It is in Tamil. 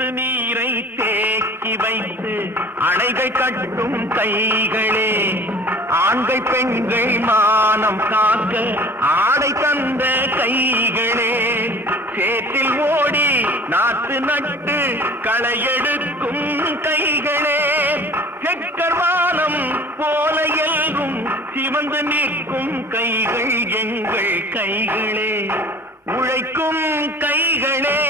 ஆற்று நீரை தேக்கி வைத்து அணைகள் கட்டும் கைகளே, ஆண்கள் பெண்கள் மானம் காக்க ஆடை தந்த கைகளே, சேற்றில் ஓடி நாத்து நட்டு களையெடுக்கும் கைகளே, செக்கர்வானம் போல எல்கும் சிவந்து நிற்கும் கைகள் எங்கள் கைகளே, உழைக்கும் கைகளே.